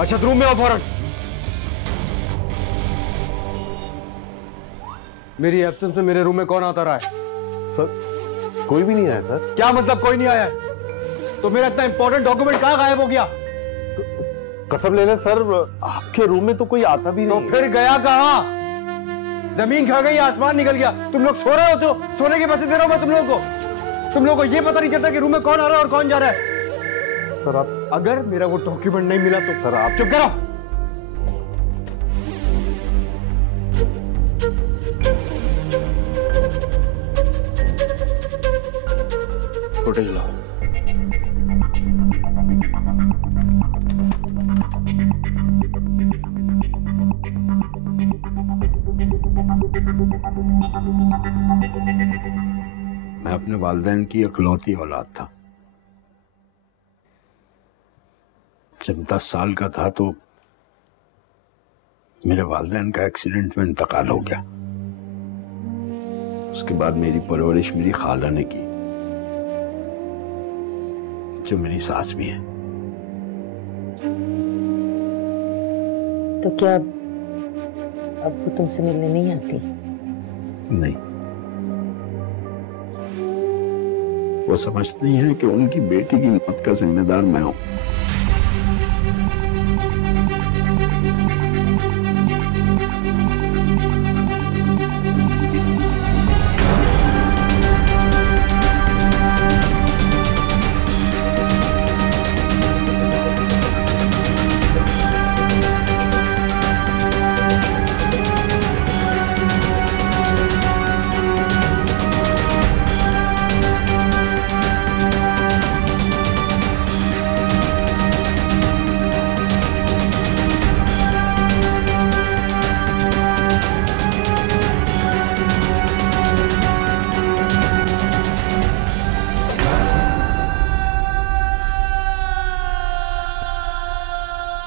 अच्छा रूम में आओ फौरन। मेरी एब्सेंस में मेरे रूम में कौन आता रहा है? सर कोई भी नहीं आया सर। क्या मतलब कोई नहीं आया है? तो मेरा इतना इंपॉर्टेंट डॉक्यूमेंट कहां गायब हो गया? कसम ले ले सर, आपके रूम में तो कोई आता भी नहीं। तो फिर गया कहां? जमीन खा गई, आसमान निकल गया। तुम लोग सो रहे हो तो सोने के पैसे दे रहा हूं मैं तुम लोगों को। तुम लोगों को ये पता नहीं चलता कि रूम में कौन आ रहा है और कौन जा रहा है। सर आप, अगर मेरा वो डॉक्यूमेंट नहीं मिला तो सर आप चुप करो। फुटेज लाओ। मैं अपने वालिदैन की इकलौती औलाद था। जब 10 साल का था तो मेरे वालिदैन का एक्सीडेंट में इंतकाल हो गया। उसके बाद मेरी परवरिश मेरी खाला ने की, जो मेरी सास भी है। तो क्या अब वो तुमसे मिलने नहीं आती? नहीं, वो समझती हैं कि उनकी बेटी की मौत का जिम्मेदार मैं हूं।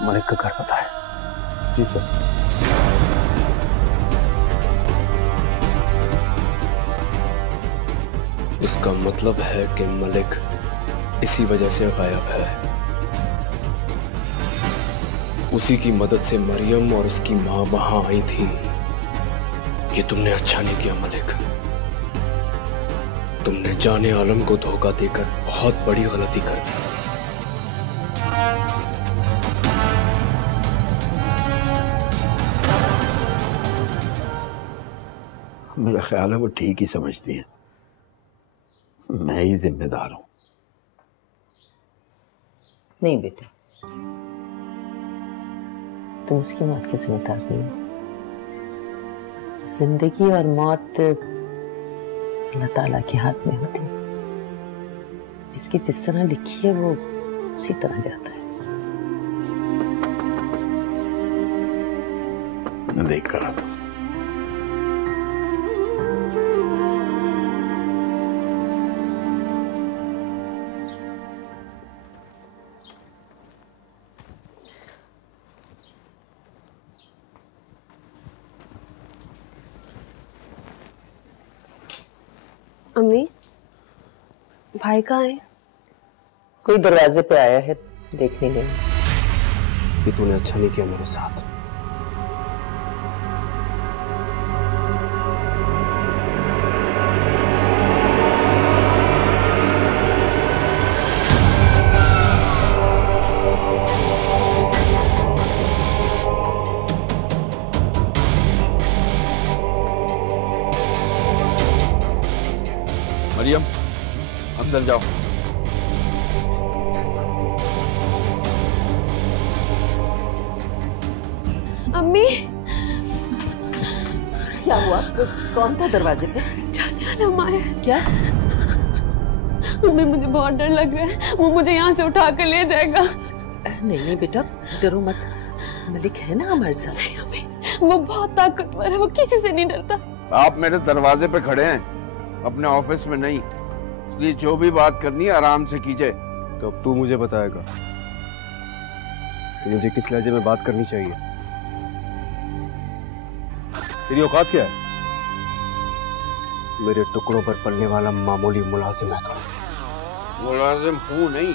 मलिक का घर पता है? जी सर। इसका मतलब है कि मलिक इसी वजह से गायब है। उसी की मदद से मरियम और उसकी मां वहां आई थी। ये तुमने अच्छा नहीं किया मलिक। तुमने जाने आलम को धोखा देकर बहुत बड़ी गलती कर दी। मेरा ख्याल है वो ठीक ही समझती है। मैं ही जिम्मेदार हूं। नहीं बेटा, तुम उसकी मौत की जिम्मेदार नहीं हो। जिंदगी और मौत अल्लाह ताला के हाथ में होती है। जिसकी जिस तरह लिखी है वो उसी तरह जाता है। मैं देख कर आता हूं। अम्मी, भाई कहाँ है? कोई दरवाजे पे आया है, देखने गए। कि तूने अच्छा नहीं किया मेरे साथ। मरियम, अंदर जाओ। अम्मी, क्या हुआ? कौन था दरवाजे पे? जाने वाला माँ है। क्या? अम्मी मुझे बहुत डर लग रहा है। वो मुझे यहाँ से उठा कर ले जाएगा। नहीं नहीं बेटा, डरो मत। मलिक है ना हमारे साथ। नहीं अम्मी, वो बहुत ताकतवर है। वो किसी से नहीं डरता। आप मेरे दरवाजे पे खड़े हैं, अपने ऑफिस में नहीं। इसलिए जो भी बात करनी है आराम से कीजिए। तो अब तू मुझे बताएगा कि मुझे किस लहजे में बात करनी चाहिए। तेरी औकात क्या है? मेरे टुकड़ों पर पलने वाला मामूली मुलाजिम है तो। मुलाजिम हूं नहीं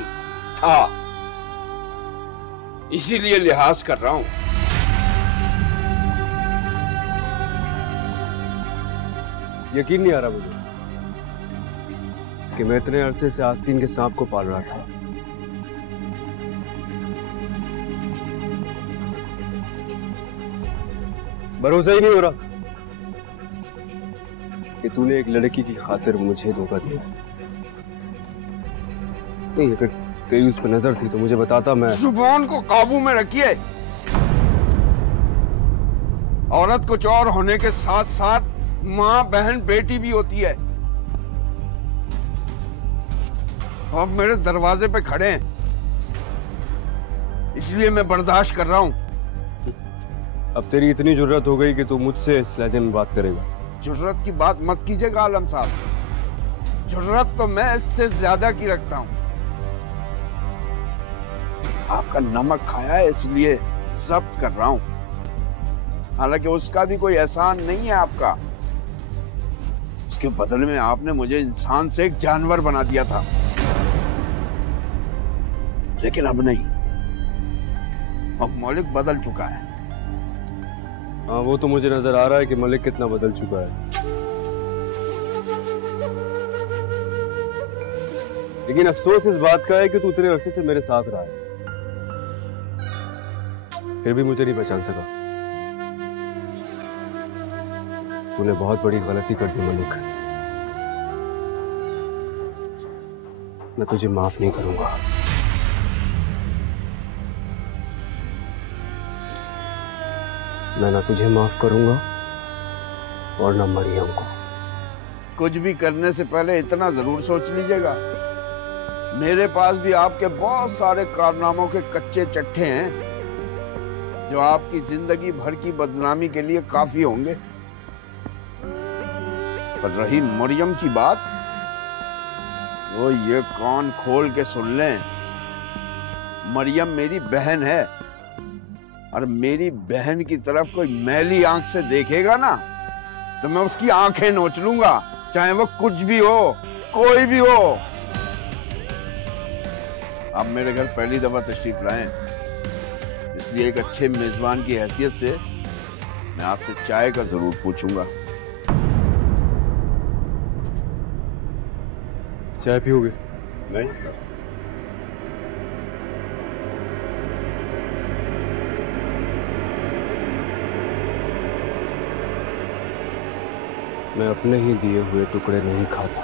था। इसीलिए लिहाज कर रहा हूं। यकीन नहीं आ रहा मुझे कि मैं इतने अरसे से आस्तीन के सांप को पाल रहा था। भरोसा ही नहीं हो रहा कि तूने एक लड़की की खातिर मुझे धोखा दिया। नहीं, अगर तेरी उस पर नजर थी तो मुझे बताता। मैं जुबान को काबू में रखिए। औरत कुछ और होने के साथ साथ माँ, बहन, बेटी भी होती है। आप मेरे दरवाजे पे खड़े हैं, इसलिए मैं बर्दाश्त कर रहा हूं। अब तेरी इतनी जुर्रत हो गई कि तू मुझसे इस लहजे में बात करेगा। जुर्रत की बात मत कीजिएगा आलम साहब। जुर्रत तो मैं इससे ज्यादा की रखता हूं। आपका नमक खाया है इसलिए जब्त कर रहा हूं। हालांकि उसका भी कोई एहसान नहीं है आपका। उसके बदले में आपने मुझे इंसान से एक जानवर बना दिया था, लेकिन अब नहीं। अब मलिक बदल चुका है। हाँ, वो तो मुझे नजर आ रहा है कि मलिक कितना बदल चुका है। लेकिन अफसोस इस बात का है कि तू इतने अरसे से मेरे साथ रहा है, फिर भी मुझे नहीं पहचान सका। तूने बहुत बड़ी गलती कर दी मलिक। मैं तुझे माफ नहीं करूंगा। मैं ना तुझे माफ करूंगा और ना मरियम को। कुछ भी करने से पहले इतना जरूर सोच लीजिएगा, मेरे पास भी आपके बहुत सारे कारनामों के कच्चे चट्टे हैं जो आपकी जिंदगी भर की बदनामी के लिए काफी होंगे। पर रही मरियम की बात, वो ये कान खोल के सुन लें। मरियम मेरी बहन है, और मेरी बहन की तरफ कोई मैली आंख से देखेगा ना तो मैं उसकी आंखें नोच लूंगा, चाहे वो कुछ भी हो, कोई भी हो। आप मेरे घर पहली दफा तशरीफ लाए, इसलिए एक अच्छे मेजबान की हैसियत से मैं आपसे चाय का जरूर पूछूंगा। चाय पियोगे? नहीं सर। मैं अपने ही दिए हुए टुकड़े नहीं खाता।